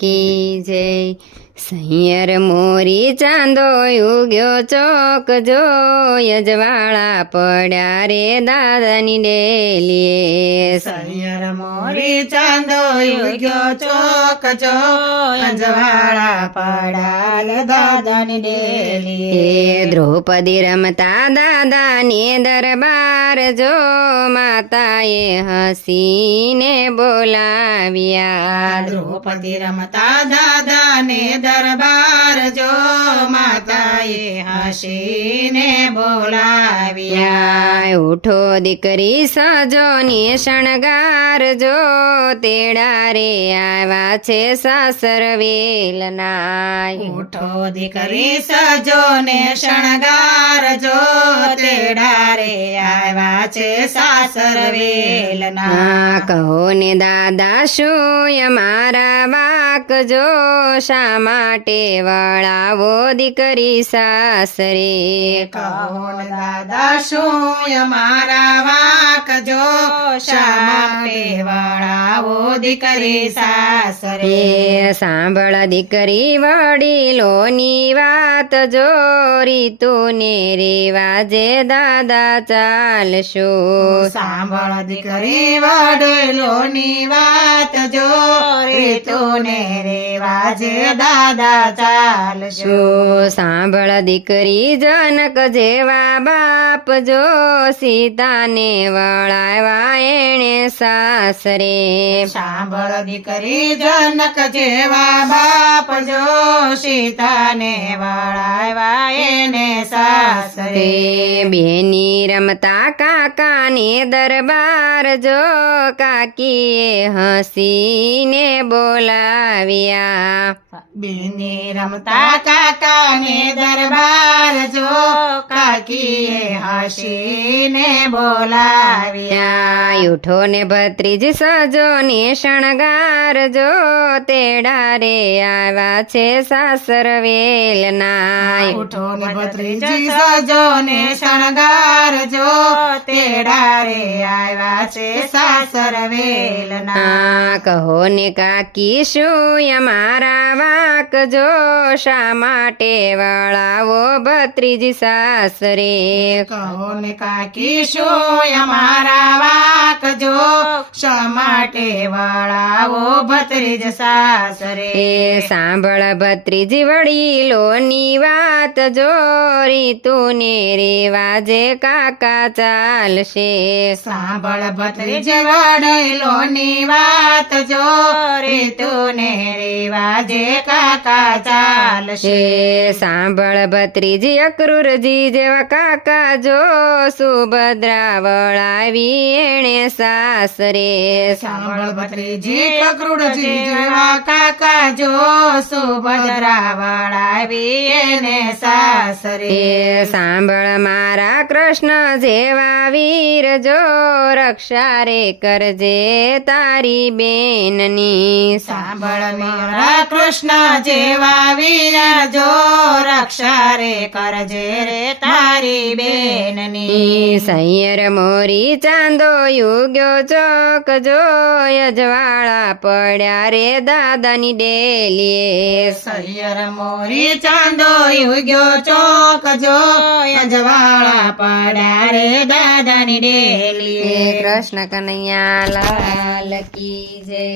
કી જય સૈયર મોરી ચાંદો યુગ્યો ચોક જો યજવાળા પડ્યા રે દાદાની ડેલીએ. સૈયર મોરી ચાંદો ઉગ્યો ચોક જો અંજવાળા પડાલ દાદાની ડેલીએ. દ્રૌપદી રમતા દાદાની દરબાર જો માતાએ હસીને બોલાવ્યા. દ્રૌપદી રમતા દાદાને દરબાર જો માતાએ હસીને બોલાવ્યા. ઉઠો દીકરી સજો ને શણગાર જો. તેડા રે આવ્યા છે સાસર વેલના ઉઠો દીકરી સજો ને શણગાર જો. તેડા રે આવ્યા છે સાસર વેલના. કહો ને દાદા શું અમારા વાક જો શા માટે વળાવો દીકરી સાસરે? કહો દાદા શું અમારા વાક જો શા માટે વળાવો દીકરી સાસરે? સાંભળ દીકરી વડીલોની વાત જો રીતુ ને રેવાજે દાદા ચાલશો. સાંભળ દીકરી વડેલોની વાત જો. રીતુને રેવાજે દાદા ચાલશો. સાંભળ દીકરી જનક જેવા બાપ જો. સીતાને વળાવા એણે સાસરે. સાંભળ દીકરી જનક જેવા બાપ જો. સીતાને વળાવ્યા એને સાસરે. રે બેની રમતા કાકાને દરબાર જો કાકીએ હસીને બોલાવ્યા બેની રમતા કાકાને દરબાર જો કાકીએ હસીને બોલાવ્યા. ઉઠો ને ભત્રીજ સજો ને શણગાર જો તેડા રે આવ્યા છે સાસર વેલના ઉઠો ને ભત્રીજી સજો ને શણગાર જો તેડા રે આવ્યા છે સાસર વેલ ના કહો ને કાકી શું અમારા વાક જો? શા માટે વળાવો ભત્રીજી સાસરે કહો ને કાકી અમારા વાક જો. સમાટે માટે વળાવો ભત્રીજ સાસરે. એ સાંભળ ભત્રીજી વડીલોની વાત જો. રીતુ ને રેવાજે કાકા ચાલશે. સાંભળ ભત્રીજ વડેલોની વાત જો. રીતુ ને રેવાજે કાકા ચાલશે. સાંભળ ભત્રીજી અક્રૂરજી કાકા જો સુભદ્રા વળાવી એણે સાસરે સાંભળ ભત્રીજી કકરુડજી જેવા કાકા જો સુભદ્રા વળાવી એને સાસરે સાંભળ મારા કૃષ્ણ જેવા વીર જો રક્ષા રે કરજે તારી બેનની. સાંભળ મારા કૃષ્ણ જેવા વીર જો રક્ષા રે કરજે રે તારી બેનની સૈયર મોરી ચાંદો યુગ્યો ચોક જો જવાળા પડ્યા રે દાદાની ડેલીએ. સૈયર મોરી ચાંદો યુગ્યો ચોક જો અજવાળા પડ્યા રે દાદાની ડેલીએ. કૃષ્ણ કનૈયા લાલ કી જય.